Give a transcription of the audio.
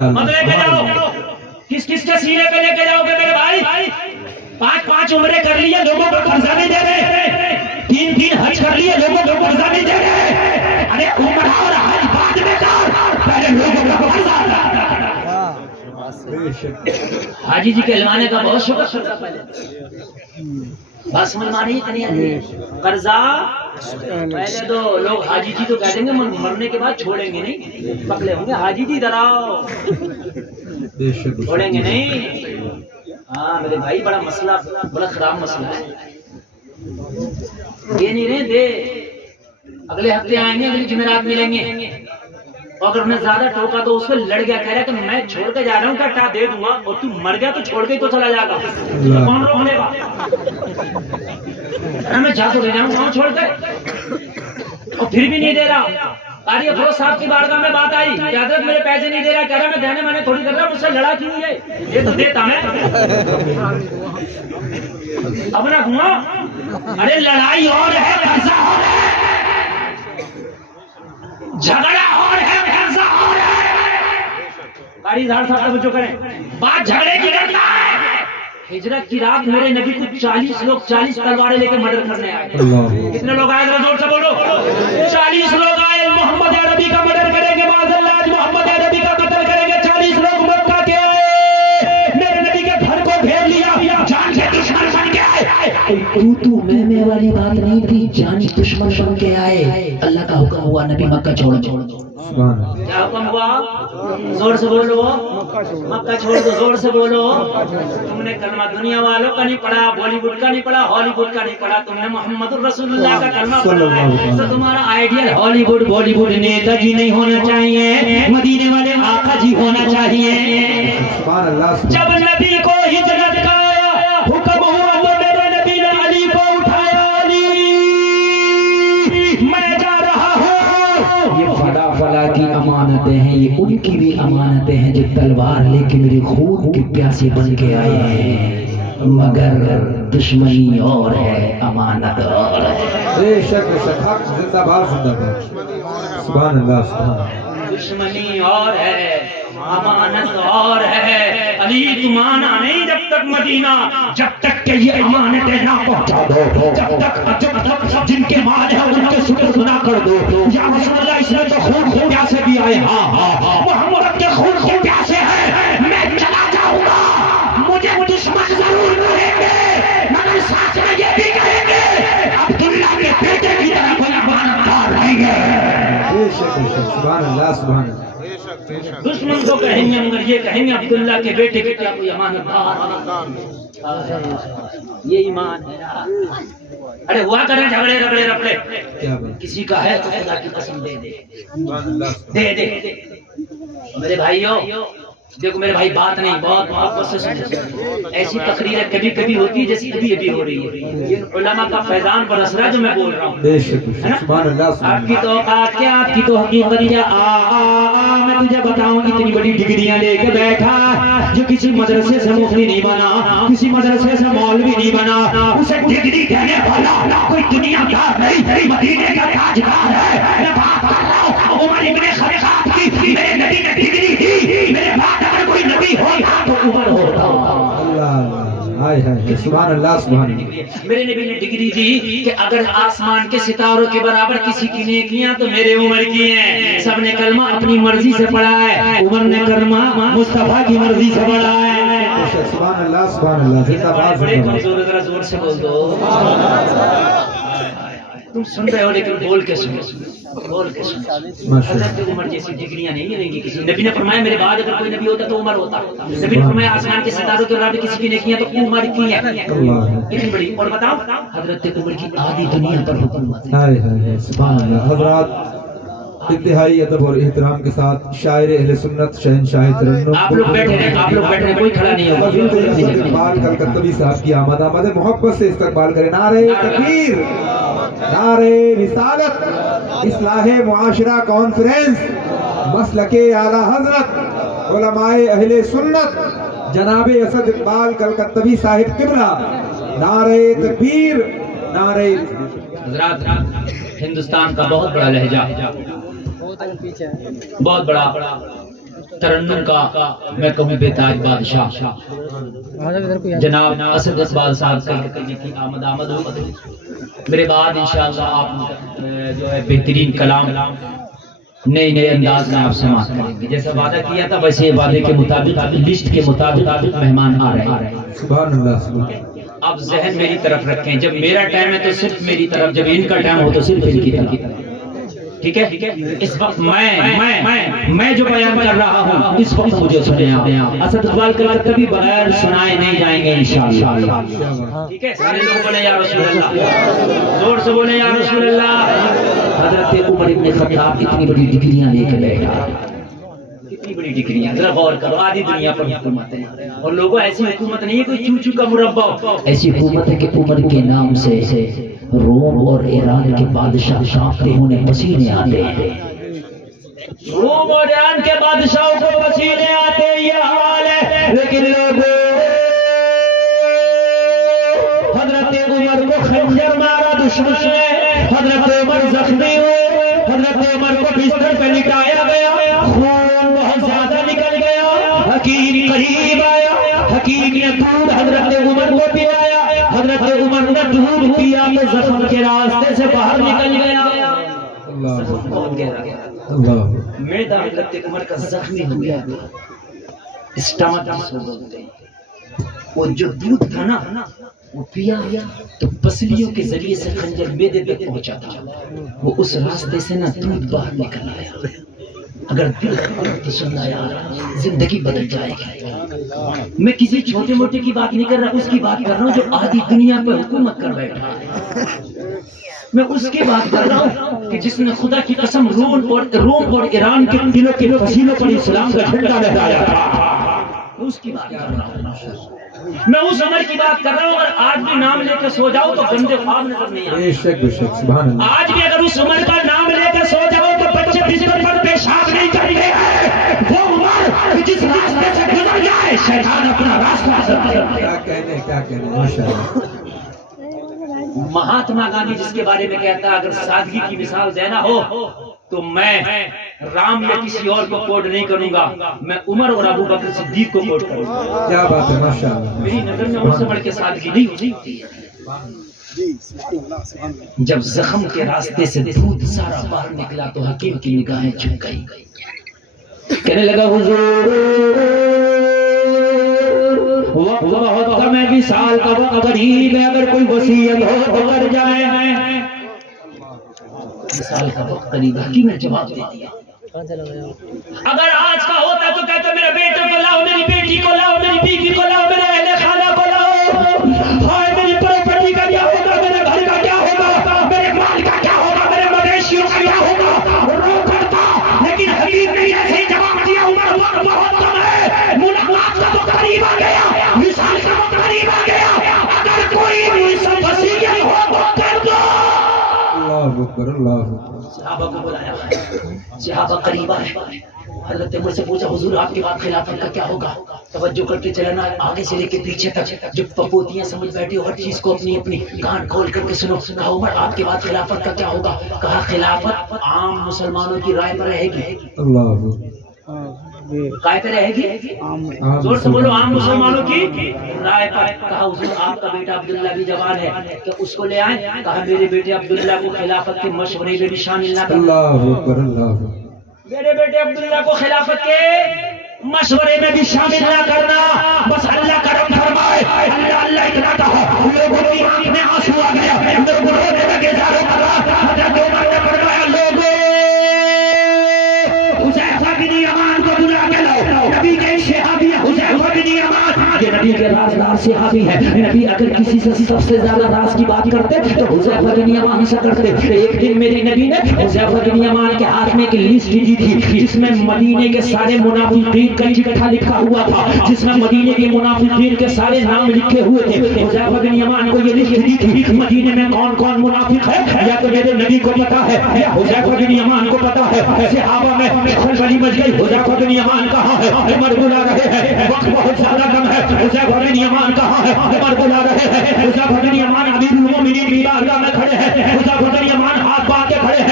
مت لے کے جاؤ. کس کس کے سینے پہ لے کے جاؤ گے میرے بھائی؟ 5 عمریں کر لیے, لوگوں کو قرضہ نہیں دے رہے. 3 حج کر لیے, لوگوں کو قرضہ نہیں دے رہے. ارے عمرہ اور حج بعد میں کر, پہلے لوگوں کو قرضہ دے. حاجی جی کے علمانے کا بہت شکر کرتا پہلے. بس ملمانی اتنی آتی قرضہ. پہلے تو لوگ حاجی جی تو کہہ دیں گے, مرنے کے بعد چھوڑیں گے نہیں. پکڑے ہوں گے حاجی جی ذرا چھوڑیں گے نہیں. ہاں میرے بھائی, بڑا مسئلہ, بڑا خراب مسئلہ ہے. یہ نہیں رہے دے, اگلے ہفتے آئیں گے, اگلی جمعرات ملیں گے. اور اگر انہیں زیادہ ٹوکا تو اس پہ لڑ گیا, کہہ رہا کہ میں چھوڑ کے جا رہا ہوں, کیا دے دوں گا, اور تم مر گیا تو چھوڑ کے تو چلا جائے گا, کون روکنے گا؟ میں جا تو لے جاؤں گا چھوڑ کے, اور پھر بھی نہیں دے رہا. قاری افروز صاحب کی بارگاہ میں بات آئی کہ حضرت میرے پیسے نہیں دے رہا. کہہ رہا میں دینے میں تھوڑی کر رہا, مجھ سے لڑا کیوں ہے, یہ تو دیتا میں اب نہ گھوما. ارے لڑائی اور ہے, قرضہ اور ہے, جھگڑا اور ہے, قرضہ اور ہے. قاری زہر صاحب توجہ کریں, بات جھگڑے کی کرتا ہے. ہجرت کی رات میرے نبی کو 40 لوگ 40 تلواریں لے کے مدد کرنے آئے. کتنے لوگ آئے ذرا زور سے بولو؟ 40 لوگ آئے. محمد عربی کا مدد کریں گے, معاذ اللہ آج محمد عربی کا قتل کریں گے. 40 لوگ مکہ کے آئے, میرے نبی کے گھر کو گھیر لیا, جان سے دشمن بن کے آئے. تو میں والی بات نہیں تھی, جان دشمن بن کے آئے. اللہ کا حکم ہوا, نبی مکہ چھوڑ دو. کیا حکم ہوا؟ زور سے بولو, مکہ چھوڑ دو. زور سے بولو. تم نے کلمہ دنیا والوں کا نہیں پڑھا, بالی ووڈ کا نہیں پڑھا, ہالی ووڈ کا نہیں پڑھا, تم نے محمد الرسول اللہ کا کلمہ پڑھا ہے. تو تمہارا آئیڈیل ہالی ووڈ بالی ووڈ نیتا جی نہیں ہونا چاہیے, مدینے والے آقا جی ہونا چاہیے. جب نبی کو ہجرت کا حکم ہوا تو میرے نبی نے علی کو اٹھایا, علی میں جا رہا ہوں. یہ فلا کی امانتیں ہیں, یہ ان کی بھی امانتیں ہیں جو تلوار لے کے میرے خون کے پیاسے بن کے آئے ہیں, مگر دشمنی اور ہے, امانت اور ہے. بے شک حق زندہ باد زندہ باد. سبحان اللہ, سبحان اللہ. دشمنی اور ہے, امانت اور ہے. علی تمہانا نہیں جب تک مدینہ, جب تک کہ یہ امانتیں نہ پہنچا دو, جب تک جن کے مال ہے ان کے شکر گزار کر دو. یا رسول اللہ, اس میں تو خون کے پیاسے بھی آئے. ہاں محمد کے خون کے پیاسے ہیں. میں چلا جاؤں گا, مجھے دشمن ضرور ملیں گے, مگر ساتھ میں یہ بھی کہیں گے عبداللہ کے بیٹے کی طرح کوئی امانتدار رہیں گے. بے شک سبحان اللہ, سبحان اللہ. دشمن کو کہیں گے, مگر یہ کہیں گے عبداللہ کے بیٹے کی طرح کوئی امانتدار. یہ ایمان ہے. ارے ہوا کریں جھگڑے رگڑے رپڑے, کسی کا ہے تو خدا کی قسم دے دے, دے دے. میرے بھائیوں دیکھو, میرے بھائی بات نہیں, بہت محبت سے سنو. ایسی تقریریں کبھی کبھی ہوتی ہے جیسی ابھی ہو رہی ہے. یہ علماء کا فیضان برس رہا ہے جو میں بول رہا ہوں. بے شک سبحان اللہ. آپ کی تو اوقات کیا, آپ کی تو حقیقت کیا. میں تجھے بتاؤں, اتنی بڑی ڈگریاں لے کے بیٹھا جو کسی مدرسے سے مفتی نہیں بنا, کسی مدرسے سے مولوی نہیں بنا. اسے ڈگری دینے والا کوئی دنیا دار نہیں, مدینے کا تاجدار ہے. میں بات کر رہا ہوں عمر ابن خطاب کی. میرے نبی نے ڈگری دی, میرے بعد اگر کوئی نبی ہوتا تو عمر ہوتا. سبحان اللہ, سبحان اللہ. میرے نبی نے ڈگری دی کہ اگر آسمان کے ستاروں کے برابر کسی کی نیکیاں تو میرے عمر کی ہیں. سب نے کلمہ اپنی مرضی سے پڑھا ہے, عمر نے کلمہ مصطفیٰ کی مرضی سے پڑھا ہے. سبحان اللہ, سبحان اللہ. بڑے کمزور, ذرا زور سے بول دو. تم سن رہے ہو لیکن بول کے سنو, بول کے سنو. حضرت عمر جیسی ڈگریاں نہیں ملیں گی کسی. نبی نے فرمایا میرے بعد اگر کوئی نبی ہوتا تو عمر ہوتا. نبی نے فرمایا آسمان کے ستاروں کے برابر کسی کی نیکیاں تو عمر کی ہیں. اتنی بڑی. اور بتاؤ حضرت عمر کی آدھی دنیا پر حکومت ہے. سبحان اللہ. حضرات انتہائی ادب اور احترام کے ساتھ شاعر اہل سنت شہنشاہ ترنم آپ لوگ بیٹھے رہے, کوئی کھڑا نہیں ہوگا. اقبال کلکتوی صاحب کی آمد محبت سے استقبال کریں. نعرہ تکبیر, نعرہ رسالت, اصلاح معاشرہ کانفرنس, مسلک اعلی حضرت علماء اہل سنت جناب اسد اقبال کلکتوی صاحب قبلہ. نعرہ تکبیر, نعرہ. حضرات ہندوستان کا بہت بڑا لہجہ, بہت بڑا ترنم کا میں کہوں بے تاج بادشاہ جناب اسد اقبال صاحب سے کی آمد ہو میرے بعد انشاءاللہ آپ جو ہے بہترین کلام نئے انداز میں آپ سماعت کریں گے. جیسا وعدہ کیا تھا ویسے وعدے کے مطابق لسٹ کے مطابق مہمان آ رہے ہیں. سبحان اللہ سبحان اللہ. اب ذہن میری طرف رکھیں, جب میرا ٹائم ہے تو صرف میری طرف, جب ان کا ٹائم ہو تو صرف ان کی طرف. ٹھیک ہے, اس وقت میں جو بیان کر رہا ہوں اس وقت مجھے سنیں آپ. اسد اقبال کا کبھی بغیر سنائے نہیں جائیں گے انشاءاللہ. ٹھیک ہے, سارے لوگ بولے یا رسول اللہ, زور سے بولے یا رسول اللہ. حضرت عمر ابن خطاب اتنی بڑی ڈگریاں لے کے بیٹھا, کتنی بڑی ڈگریاں, ذرا غور کرو. آدھی دنیا پر حکومت ہے اور لوگوں ایسی حکومت نہیں ہے کوئی چوچو کا مربع, ایسی حکومت ہے کہ عمر کے نام سے روم اور ایران کے بادشاہ کانپتے ہونے پسینے آتے ہیں. روم اور ایران کے بادشاہوں کو پسینے آتے ہیں, یہ حال ہے. لیکن لوگوں حضرت عمر کو خنجر مارا دشمن نے, حضرت عمر زخمی ہوئے, حضرت عمر کو بستر پہ لٹایا گیا, خون بہت زیادہ نکل گیا. حکیم قریب آیا, حکیم نے دودھ حضرت عمر کو پلایا, حضرت عمر نے دودھ پیا تو زخم کے راستے سے باہر نکل گیا. بہت گہرا گیا. معدہ حضرت عمر کا زخمی ہو گیا, اسٹمک جس کو بولتے ہیں. وہ جو دودھ تھا نا وہ پیا تو پسلیوں کے ذریعے سے خنجر معدے تک پہنچا تھا. وہ اس راستے سے نا دودھ باہر نکل آیا. اگر دل تو سننا یار زندگی بدل جائے گی. میں کسی چھوٹے موٹے کی بات نہیں کر رہا, اس کی بات کر رہا ہوں جو آدھی دنیا پر حکومت کر بیٹھا ہے. میں اس کی بات کر رہا ہوں کہ جس نے خدا کی قسم روم اور ایران کے دلوں کے فصیلوں پر اسلام کا جھنڈا لہرایا تھا. اس کی بات کر رہا ہوں, میں اس عمر کی بات کر رہا ہوں. اگر آج بھی نام لے کے سو جاؤ تو گندے خواب نظر نہیں آتے. آج بھی اگر اس عمر کا نام لے کے سو جاؤ تو بچے بستر پر پیشاب نہیں کرتے ہیں. وہ عمر جس راستے سے گزر جائے شیطان اپنا راستہ کیا کہنے ماشاءاللہ. مہاتما گاندھی جس کے بارے میں کہتا ہے اگر سادگی کی مثال دینا ہو تو میں رام یا کسی اور کو کوٹ نہیں کروں گا, میں عمر اور ابو بکر صدیق کو کوٹ کروں گا. کیا بات ہے ماشاءاللہ. میری نظر میں ان سے بڑھ کے سادگی نہیں ہوتی. جب زخم کے راستے سے دودھ سارا باہر نکلا تو حکیم کی نگاہیں جھک گئی. کہنے لگا حضور وقت بہت کم ہے, 20 سال کا وقت قریب ہے, اگر کوئی وصیت ہو تو کر جائے. 20 سال کا وقت قریب ہے. حکیم نے جواب دے دیا اگر آج کا ہوتا تو کہتے میرے بیٹے کو لاؤ, میری بیٹی کو لاؤ, میری بیوی کو لاؤ, میرے اہل خانہ کو لاؤ. ہائے میری پراپرٹی کا کیا ہوگا, میرے گھر کا کیا ہوگا, میرے مال کا کیا ہوگا, میرے مویشیوں کا کیا ہوگا, رو کرتا. لیکن حکیم نے ایسے جواب دیا عمر وقت بہت کم ہے, ملاقات کا وقت قریب آ گیا, مثال کا وقت قریب آ گیا. اگر کوئی وصیت ہو تو کر دو. اللہ اکبر اللہ اکبر. صحابہ کو بلایا, صحابہ قریب آئے. حضرت عمر سے پوچھا حضور آپ کے بعد خلافت کا کیا ہوگا. توجہ کر کے چلنا آگے سے لے کے پیچھے تک, جو پپوتیاں سمجھ بیٹھی ہو ہر چیز کو اپنی کان کھول کر کے سنو. کہا عمر آپ کے بعد خلافت کا کیا ہوگا. کہا خلافت عام مسلمانوں کی رائے پر رہے گی. اللہ اکبر. قائد رہے گی, زور سے بولو, عام مسلمانوں کی رائے پر. کہا حضور آپ کا بیٹا عبداللہ بھی جوان ہے کہ اس کو لے آئیں. کہا میرے بیٹے عبداللہ کو خلافت کے مشورے میں بھی شامل نہ کرنا. اللہ اکبر اللہ اکبر. میرے بیٹے عبداللہ کو خلافت کے مشورے میں بھی شامل نہ کرنا. بس اللہ کرم فرمائے. اللہ اللہ اتنا کہا, لوگوں کی آنکھ میں آنسو آ گیا, لوگ رونے لگے. حضرت عمر نے فرمایا لوگوں حذیفہ بن یمان کو بلا کے لاؤ. نبی کے صحابی حذیفہ بن یمان, یہ نبی کے رازدار صحابی ہے. نبی اگر کسی سے سب سے زیادہ راز کی بات کرتے تو حذیفہ بن یمان سے کرتے. ایک دن میرے نبی نے حذیفہ بن یمان کے ہاتھ میں ایک لسٹ دی تھی جس میں مدینے کے سارے منافقین کا چٹھا لکھا ہوا تھا, جس میں مدینے کے منافقین کے سارے نام لکھے ہوئے تھے. حذیفہ بن یمان کو یہ لسٹ دی تھی مدینے میں کون کون منافق ہے, یا تو میرے نبی کو پتا ہے یا حذیفہ بن یمان کو پتا ہے. صحابہ میں خلبلی مچ گئی. حذیفہ بن یمان کہاں ہے, عمر بلا رہے ہیں, وقت بہت زیادہ کم ہے. حذیفہ بن یمان کہاں ہے, عمر بلا رہے ہیں. حذیفہ بن یمان امیر المومنین کی بارگاہ میں کھڑے ہیں. حذیفہ بن یمان ہاتھ باندھ کے کھڑے ہیں.